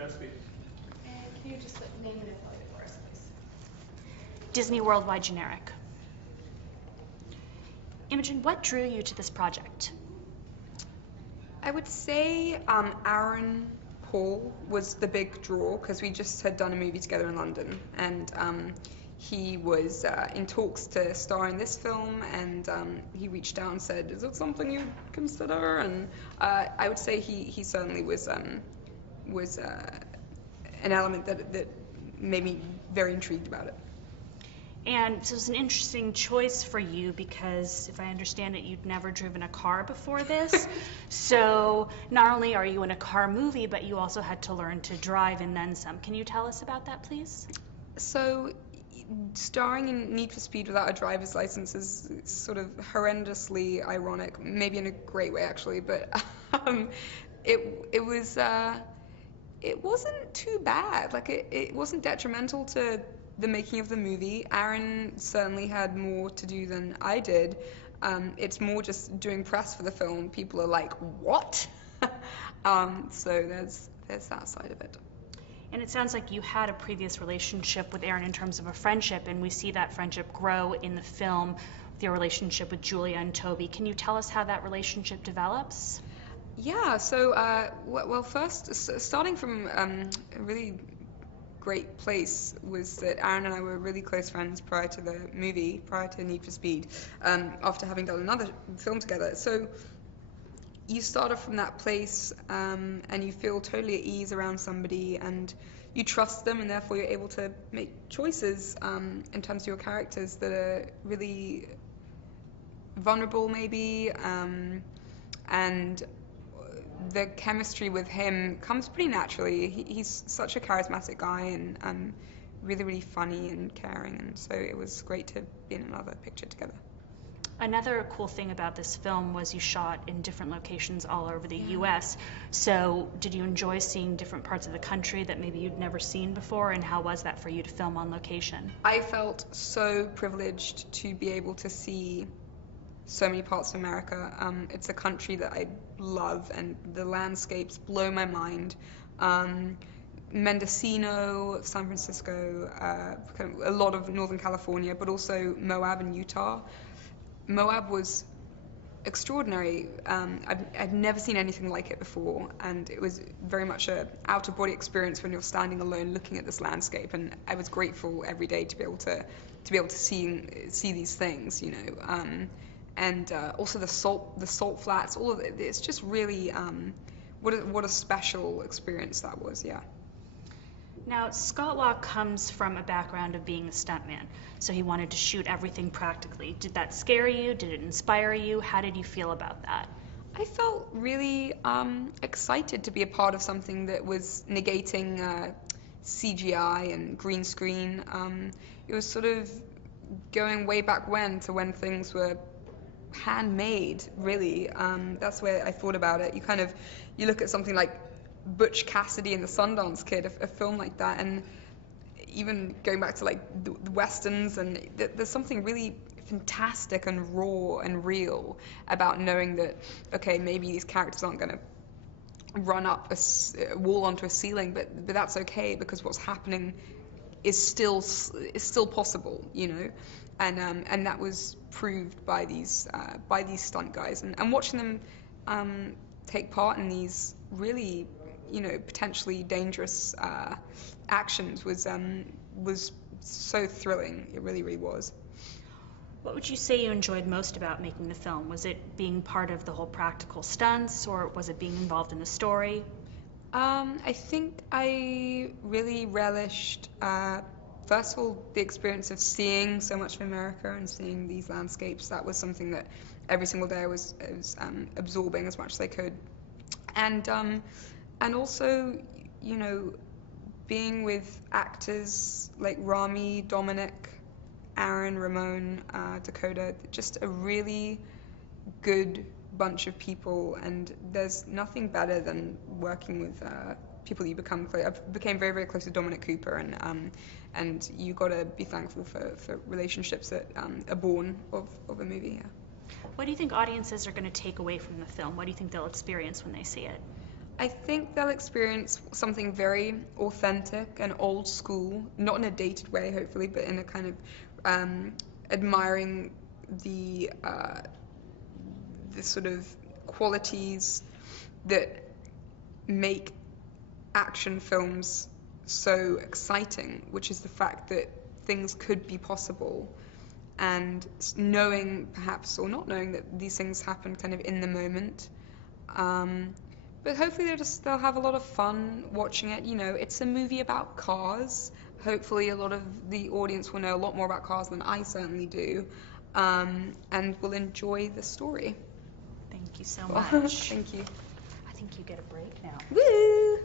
Godspeed. And can you just name an affiliate for us, please? Disney Worldwide Generic. Imogen, what drew you to this project? I would say Aaron Paul was the big draw because we just had done a movie together in London, and he was in talks to star in this film, and he reached out and said, "Is it something you'd consider?" And I would say he certainly was an element that made me very intrigued about it. And so it's an interesting choice for you because, if I understand it, you'd never driven a car before this. So not only are you in a car movie, but you also had to learn to drive and then some. Can you tell us about that, please? So starring in Need for Speed without a driver's license is sort of horrendously ironic, maybe in a great way actually, but it wasn't too bad. Like it wasn't detrimental to the making of the movie. Aaron certainly had more to do than I did. It's more just doing press for the film. People are like, what? So there's that side of it. And it sounds like you had a previous relationship with Aaron in terms of a friendship, and we see that friendship grow in the film with your relationship with Julia and Toby. Can you tell us how that relationship develops? Yeah, so, well, first, starting from a really great place was that Aaron and I were really close friends prior to the movie, prior to Need for Speed, after having done another film together. So you start off from that place and you feel totally at ease around somebody and you trust them, and therefore you're able to make choices in terms of your characters that are really vulnerable maybe, and the chemistry with him comes pretty naturally. He's such a charismatic guy and really, really funny and caring, and so it was great to be in another picture together. Another cool thing about this film was you shot in different locations all over the U.S. So did you enjoy seeing different parts of the country that maybe you'd never seen before, and how was that for you to film on location? I felt so privileged to be able to see so many parts of America. It's a country that I love, and the landscapes blow my mind. Mendocino, San Francisco, kind of a lot of Northern California, but also Moab and Utah. Moab was extraordinary. I'd never seen anything like it before, and it was very much an out-of-body experience when you're standing alone looking at this landscape. And I was grateful every day to be able to see these things, you know. And also the salt flats, all of it. It's just really what a special experience that was. Yeah. Now, Scott Law comes from a background of being a stuntman, so he wanted to shoot everything practically. Did that scare you? Did it inspire you? How did you feel about that? I felt really excited to be a part of something that was negating CGI and green screen. It was sort of going way back when to when things were handmade, really. That's the way I thought about it. You look at something like Butch Cassidy and the Sundance Kid, a film like that, and even going back to like the westerns, and there's something really fantastic and raw and real about knowing that, okay, maybe these characters aren't going to run up a wall onto a ceiling, but that's okay because what's happening is still possible, you know. And that was proved by these stunt guys, and watching them take part in these really, you know, potentially dangerous actions was so thrilling. It really, really was. What would you say you enjoyed most about making the film? Was it being part of the whole practical stunts, or was it being involved in the story? I think I really relished, first of all, the experience of seeing so much of America and seeing these landscapes. That was something that every single day I was absorbing as much as I could. And also, you know, being with actors like Rami, Dominic, Aaron, Ramon, Dakota, just a really good bunch of people, and there's nothing better than working with people you become close. I became very, very close to Dominic Cooper, and you got to be thankful for relationships that are born of a movie. Yeah. What do you think audiences are going to take away from the film? What do you think they'll experience when they see it? I think they'll experience something very authentic and old school, not in a dated way, hopefully, but in a kind of admiring the sort of qualities that make action films so exciting, which is the fact that things could be possible, and knowing perhaps or not knowing that these things happen kind of in the moment. But hopefully they'll have a lot of fun watching it. You know, it's a movie about cars. Hopefully a lot of the audience will know a lot more about cars than I certainly do, and will enjoy the story. Thank you so much. Thank you. I think you get a break now. Woo!